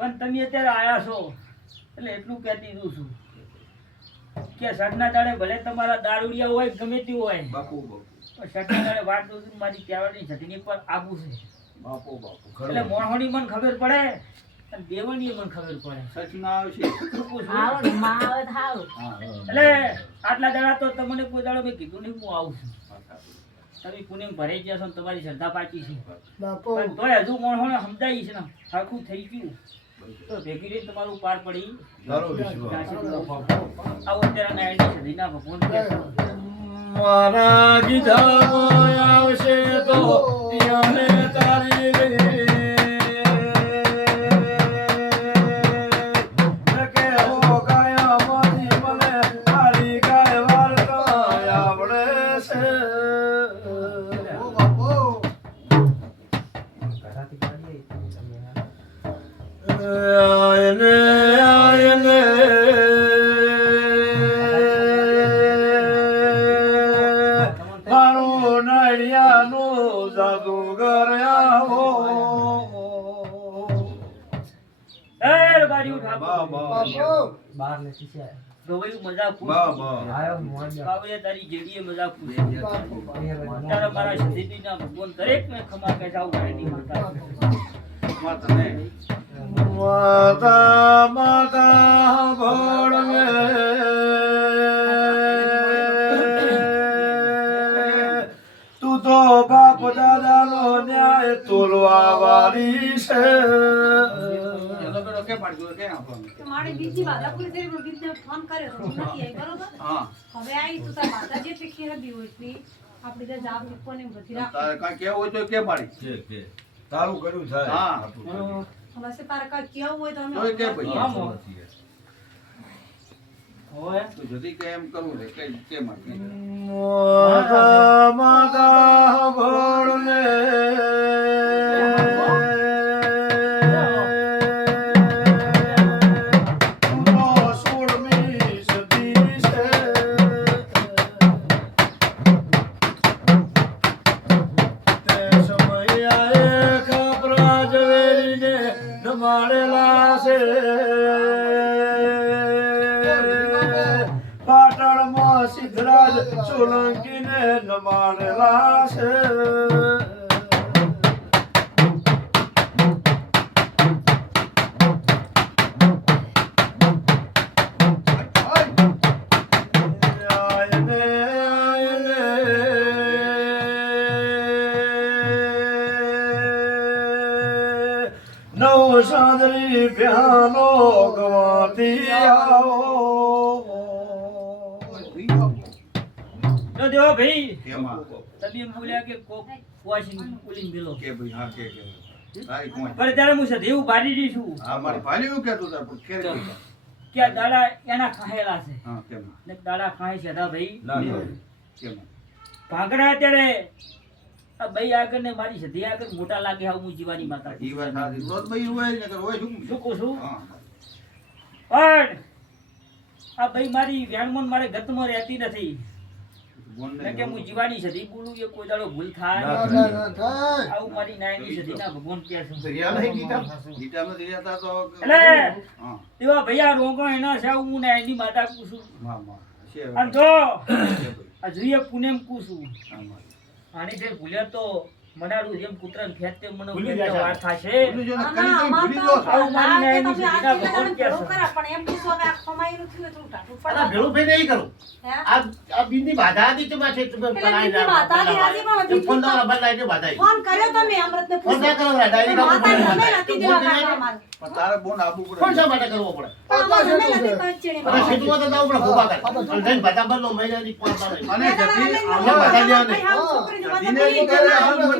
પણ તમે અત્યારે આવ્યા છો. એટલે એટલું કહેતી દીધું છું. કે સટના દાડે ભલે તમારા દારૂડિયા હોય ગમે તે હોય. બાપુ બાપુ. પણ સટના દાડે વાત દઉં મારી કહેવાની છઠ્ઠીની પર આબુ છે. બાપુ બાપુ. એટલે મોહણી મને ખબર પડે અને મને ખબર પડે. સચના આવશે શું પૂછું? આવો ને માં આવે તો હારું. હા હા એટલે આટલા દાડા તો તમને કોઈ દાડો મેં કીધું નહીં હું આવું છું. તમે પુણે ભરાઈ ગયા છો તમારી શ્રદ્ધા પાકી છે. પણ હજુ મોહણે સમજાય છે ને આખું થઈ ગયું. તો ભેગી રીતે તમારું પાર પડી. આવો અત્યારે નાયણની સદીના ભગવાન કહે છે. મારા આવશે તો આયને આયને મારું નડિયાનું જાદુગર આવો એ બારી ઉઠ બા આપો. બા ગવાયું મજાક પૂછ. બા બા બાબુએ તારી જેડીએ મજાક પૂછ. બાપુ તારા મારા સદીના ભગવાન દરેકને ખમા કે જાવ માતા. માતા ભળવે તું તો બાપ દાદાનો ન્યાય તોલવા વાળી છે મારી બીજી બાધા પૂરી થઈ પણ ફોન કર્યો નથી બરોબર? હવે આવી તું તાર બાધા જેટલી ખેરબી હોય એટલી ત્યાં જાપ મૂકવો ને બધી રાખો. તારું કર્યું થાય હા. બસ તારે કાંઈ કેવું હોય તો અમે કે ભાઈ. કે મોં. હોય. માતા માતા ભળને છે. પાટણમાં સિદ્ધરાજ સોલંકીને નમાડેલા છે. સાંદરી પ્યાનો ગવાતી આવો. તો દેવો ભાઈ તબી એમ બોલ્યા કે કોક વાસીને બોલીને પેલો. પણ ત્યારે હું સધેવું ભાડી રહી છું. કે કે દાડા એના ખાહેલા છે. ને દાડા ખાય છે દા ભાઈ. ભાગડા અત્યારે આ ભાઈ આગળ ને મારી સધી આગળ મોટા લાગે આવું હું જીવાની માતા શું? કહું છું? પણ આ ભાઈ મારી વ્યાણમાં મારે ગતમાં રહેતી નથી. કે હું જીવાની સધી બોલું એ કોઈ દાડો ભૂલ થાય. ના થાય ના થાય. આવું મારી નાયની સધી ના ભગવાન કહે છે. એવા ભૈયા રોગો એના છે. હું નાયની માતા અને આ જોઈએ પુનેમ પૂછું આની જે ભૂલ્યા તો મનાડું જેમ કૂતરાને ફેંકતે મને વાર થાશે. આવું પણ એમ પૂછો કે આ ખમાઈનું થયું એટલું ટાટું અલા, ભેળું ભાઈ નહીં કરું. આ આ બીજની બાધા હતી તો છે, તમે એટલે ના- બાધા હતી, આજે પણ ફોન તો બંધ લાઈને બાધા ફોન કર્યો તમે અમૃતને ફોન ના કરો, ડાયરેક્ટ આપણે માતાને ફોન નથી દેવા તો કાઢવા ફોન મારે. બોન આપવું ફોન શા માટે કરવો પડે? પણ તો ચીણી અને મારે. સીધું તો જાવું પડે ભૂપા કરે. અને જઈને બાધા બંધ લો, મહિનાની પાંચ દાડા. અને તારા જતી મારા બધા ભાઈ